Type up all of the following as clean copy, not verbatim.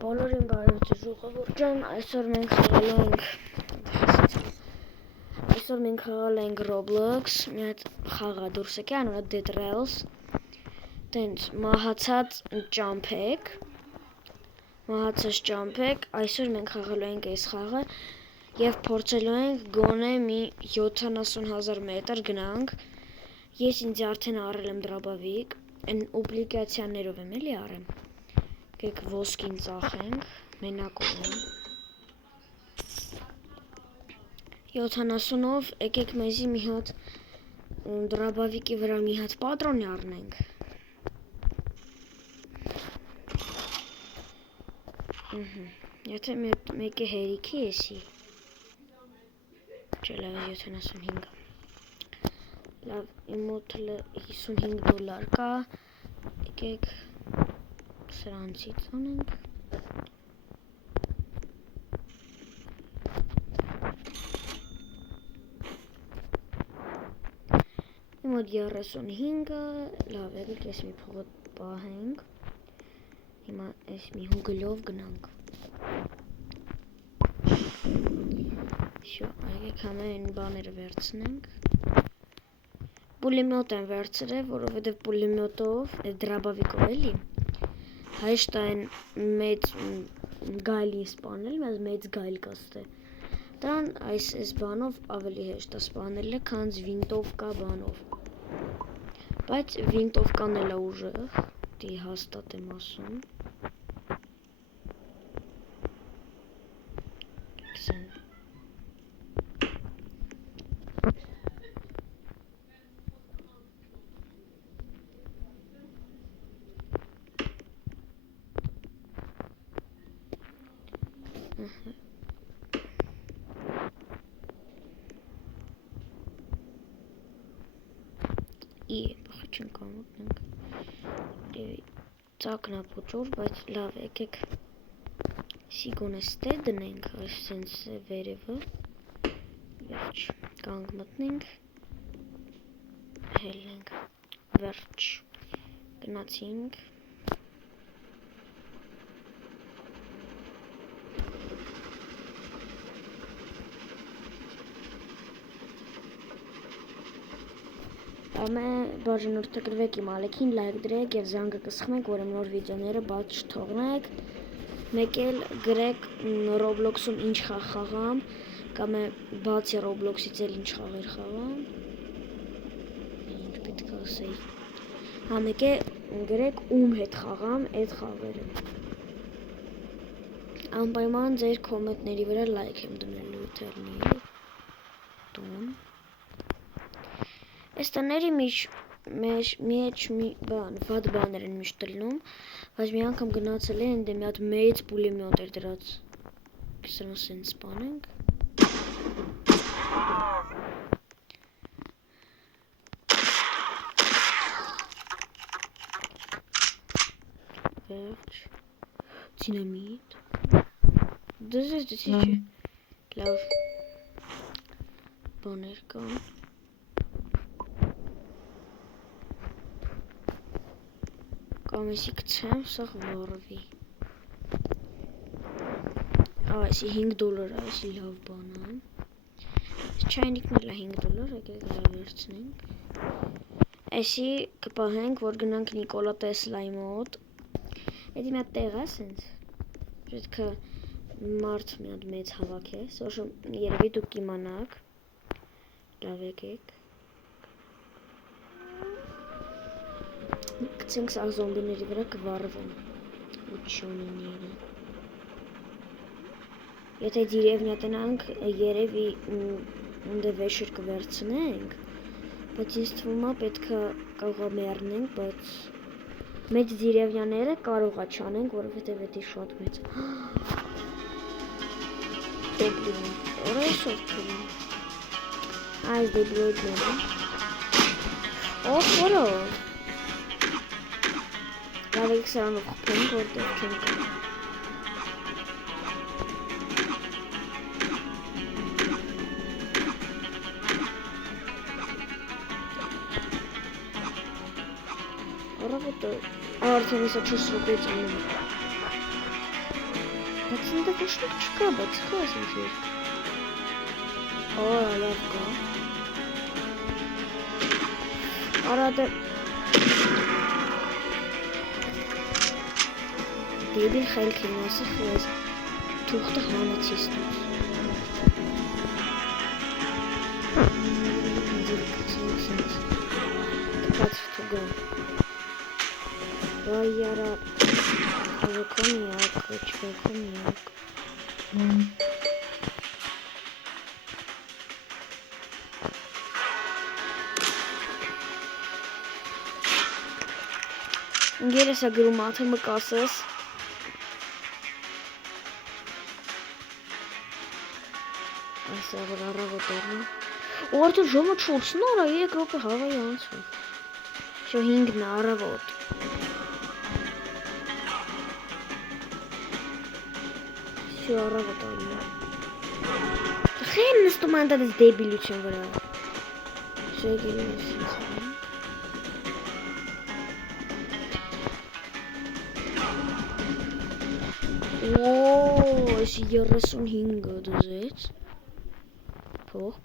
Բոլորին բարևիցի ժողովուրդ ջան, այսօր մենք խաղալ ենք Roblox, մի հատ խաղ է դուրս եկել, անունը Dead Rails, տենց մահացած ճամփեք, այսօր մենք խաղալու ենք այս խաղը և փորձելու ենք գոնե մի 70,000 մետր գնանք, ես ինձ արդեն առել եմ դրաբավիկ, այն ուպլիկացիաներով եմ էլի առեմ, եկեք ոսկին ծախենք, մենակ ունեմ, 70-ով եկեք մեզի մի հատ դրաբավիկի վրա մի հատ պատրոն առնենք, եթե մեկը հերիքի եսի, չէ լավ է 75, լավ իմ մոտ $55 կա, եկեք սրանցից անենք, իմ մոտ 35-ը, լավ եկեք ես մի փողը պահենք, հիմա ես մի հուգլով գնանք, եկեք համեն բաները վերցնենք, պուլիմյոտ եմ վերցրել, որովհետև պուլիմյոտով, դրաբավիկով էլի, հեշտ այն մեծ գայլի սպանել, մեծ գայլ կստե, դրան այս բանով ավելի հեշտ է սպանելը, քանց վինտովկա բանով, բայց վինտովկան էլ է ուժեղ, դի հաստատ եմ ասում, պխիչենք ամոտնենք, ծակնա պոճոր, բայց լավ եկեք սիգոնը ստե դնենք, այս սենց վերևը, վերջ, կանգ մտնենք, հելենք, վերջ, գնացինք, բաժանորդագրվեք իմ ալեքին, լայք դրեք և զանգը կսխմեք, որ իմ նոր վիդեոները բաց չթողնեք, մեկ էլ գրեք Roblox-ում ինչ խաղ խաղամ, կամ բացի Roblox-ից էլ ինչ խաղեր խաղամ, ինչ պետք է ասեի, մեկ է գրեք ում հետ խաղամ այդ խաղերը, անպայման ձեր կոմենտների վրա լայք եմ դնելու թերնի, տուն, այս տների մեջ վատ բաներ են միշտ ելնում, բայց մի անգամ գնացել է, ընդ մի հատ մեծ պուլիմյոտ էր դրած, սրան սենց սպանենք, վերջ, դինամիտ, դզես չէ, լավ, բաներ կան, կամ եսի կցեմ, սաղ վարվի, այսի $5 այսի լավ բան է, չայնիքն էլ է $5, եկեք լավ վերցնենք, այսի կպահենք, որ գնանք Նիկոլա Տեսլայի մոտ, էդի մի հատ տեղ է սենց, պետք է մարդ մի հատ մեծ հավաք է, երևի դուք իմանաք, լավ եկեք, կցենք սաղ զոմբիների վրա կվարվեն, ուչյոնիները, եթե դիրևնյա տնանք, երևի ունդե վեշր կվերցնենք, բայց ինձ թվում է պետք է կաղա մերնենք, բայց մեծ դիրևնյաները կարող է չանենք, որովհետև էդի շատ մեծ դեբլիվն, օր այսով թվում, այս դեբլիվն օր որով, լավ եք սրանով խպենք, որտեղ չեմ կան, առավոտը, արդեն իսա 4 ռոպեից անում, Բայց ինձ ոչ մի չկա, բայց քո ասես ես։ Օ, լավ կա։ Արա դե Դեբիլ խելքի մասը խոզ թուղթը հանեցի ստուց։ Բաց թուգան։ Վայ արա կոնյակ, չկա կոնյակ։ Ինգերես է գրում աթը մկասես։ Այս է որ առավոտերն է։ Ու արդեն ժամը 4-ն արա 3 րոպե հավայի անցավ։ Շո 5-ն է առավոտ։ Շո առավոտ ալի է։ Խեն նստում են դες դեբիլություն վրա։ Շո եկել ես ինձ։ Օ, այս 35-ը դուզեց։ Փող։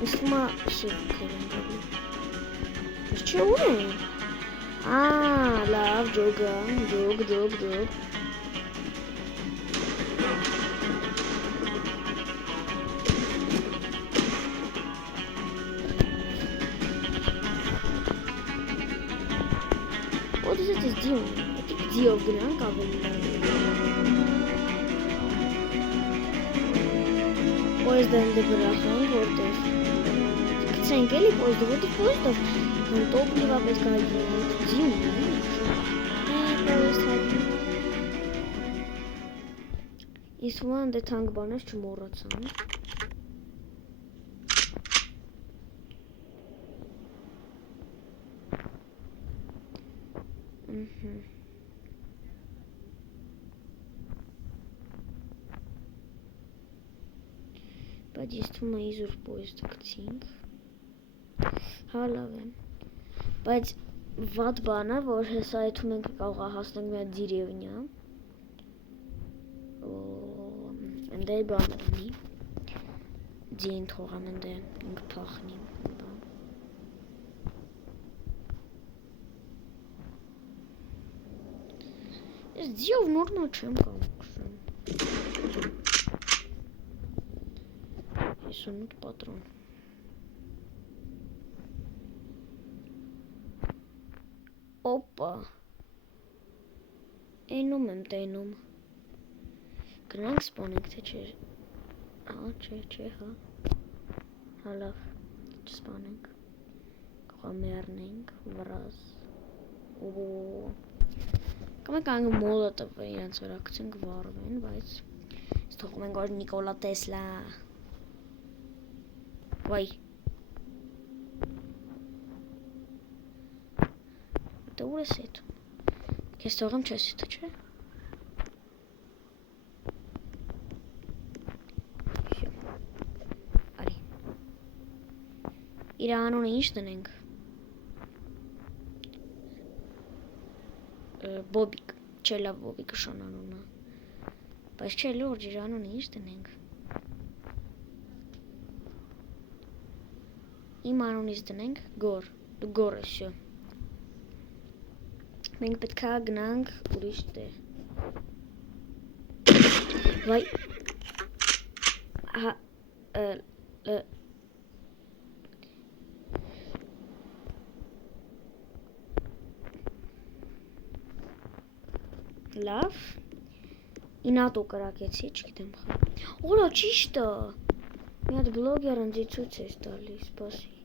Նստում է շեքեր են գալի։ Ես չէ ուր են։ Լավ, ջոգա, ջոգ։ What is it is doing? Դիով գնանք ավելի Պոյզդը ընդ բրախանք որտև Կցենք էլի պոյզդը, որտև պոյզդով տոպլիվա պետք է դիում պոյզդ հայտնի Իսկ ման դե թանք բանես չմորացան Բայց ես թվում է իզուր պոյզդը կցինք Հա լավ են Բայց վատ բան է, որ հեսա այդում ենք կարող հասնենք մի հատ դիրևնյա Ընդ է բան ունի Ձին թողան ընդ է ինք պախնի Ես ձիով նորմալ չեմ կամքսում 58 պատրոն Օպա Էնում եմ տենում Գնանք սպանենք թե չէ Հա չէ հա Հա լավ չսպանենք Կողա մերնենք վրազ Կամ ենք անգը մոլը տվը իրենց վրա կցենք վարվեն բայց Ես թողում ենք որ Նիկոլա Տեսլա Վայ Դե ուր ես եթում Կես թողեմ չես եթը չէ Արի Իր անունը ինչ տնենք Բոբիկ Չէ լավ Բոբիկը շան անունը Բայց չէ լուրջ իր անունը ինչ տնենք Իմ անունից դնենք գոր, դու գոր ես շո Մենք պետք է գնանք ուրիշ տե Վայ Լավ Ինատո կրակեցի, չգիտեմ խա Օրա ճիշտ է Մի հատ բլոգեր ընձի ցույց ես տալի, սպասի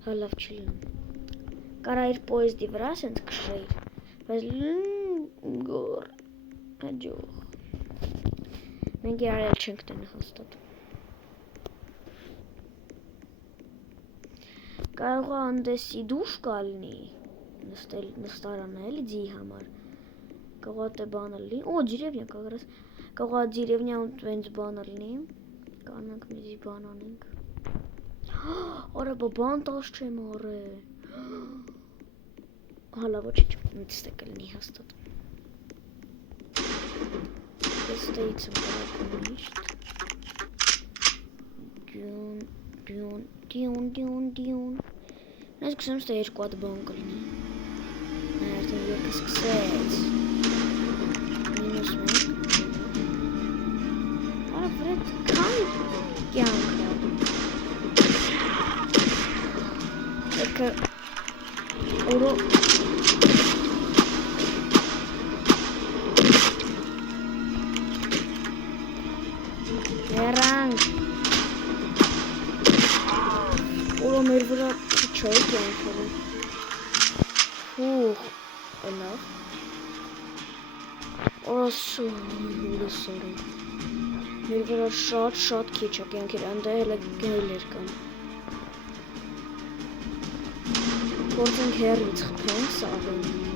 Հա լավ չի լինում Կարա իր պոյզդի վրա սենց կշեիր Բայց գոր Հաջող Մենք իրարել չենք տենը հաստատ Կարող է անդեսի դուշ կալնի Նստարանը էլի ձի համար Կարող է տե բանը լինի Օ ջիրևնյա կագրես Կարող է ջիրևնյա ոնց բանը լինի Կանանք միզի բան անենք Արա բան տաշ չեմ արել Հալա ոչինչ մտստե կլինի հաստատ։ Ես ստեից եմ կարակում միշտ։ Դյուն։ Ես կսեմ ստե երկու հատ բան կլինի։ Արդեն երկը սկսեց։ -1։ Արա վրետ քանի կյանք է։ Եկը օրո Երանք օրո մեր վրա չայ կյանքերը Ուղ Լավ Օրսորի Մեր վրա շատ քիչ է կյանքերը Անդե հելը գայլեր կան Գործենք հեռից խփենք սաղեն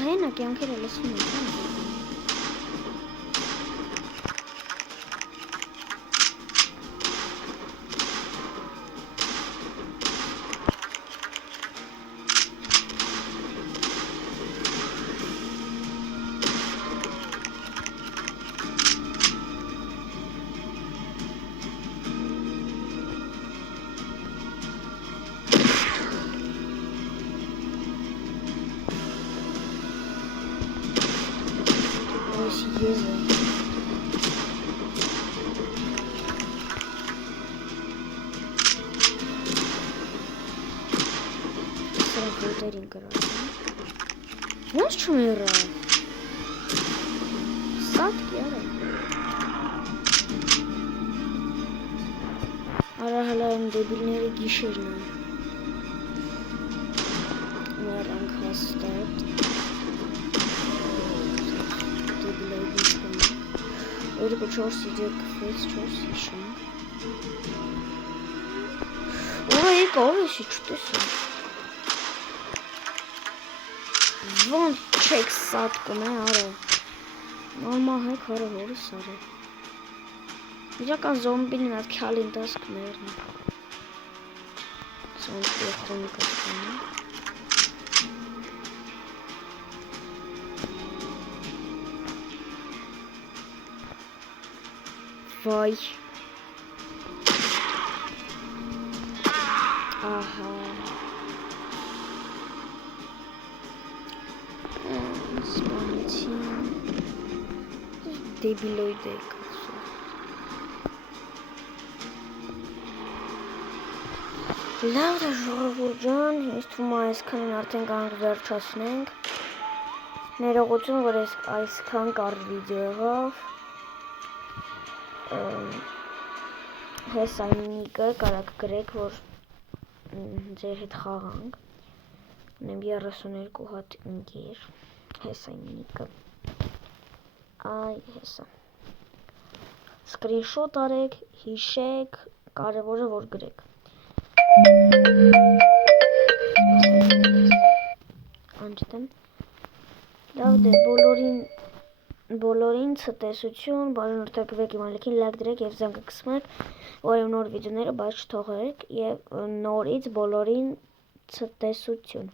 Հենա կյանքերը լսվում են Եզը Սրա ոտերին կրած Ոնց չմերա Սատկի արա Արա հլա եմ դեբիլների գիշերն է Մերանք հաստատ Օրը 4 իդեք կվեց 4 հիշենք Օրը եկա ով էսի չտեսը Ոնց չեք սատկում է արը Նորմա հեք հարը հորս արը Իրական զոմբին են ատ քյալին տասկ մերն Սոնց տեխոնիկա ստանում Vay. Aha. Spantin. Debiloide կասու։ Լավ է ժողովուրդ ջան, ինձ թվում է այսքանին արդեն կարող վերջացնենք։ Ներողություն, որ այսքան կարճ վիդեո եղավ։ Հես այնիկը կարակ գրեք, որ ձեր հետ խաղանք ունեմ 32 հատ ընկեր հես այնիկը այ հեսա սկրինշոտ արեք, հիշեք, կարևորը որ գրեք անջտեմ լավ դե բոլորին ցտեսություն, բաժանորդակվեք իմ ալիքին, լայք դրեք և զանգը կսմեք, որև նոր վիդեոները բայց չթողեք և նորից բոլորին ցտեսություն։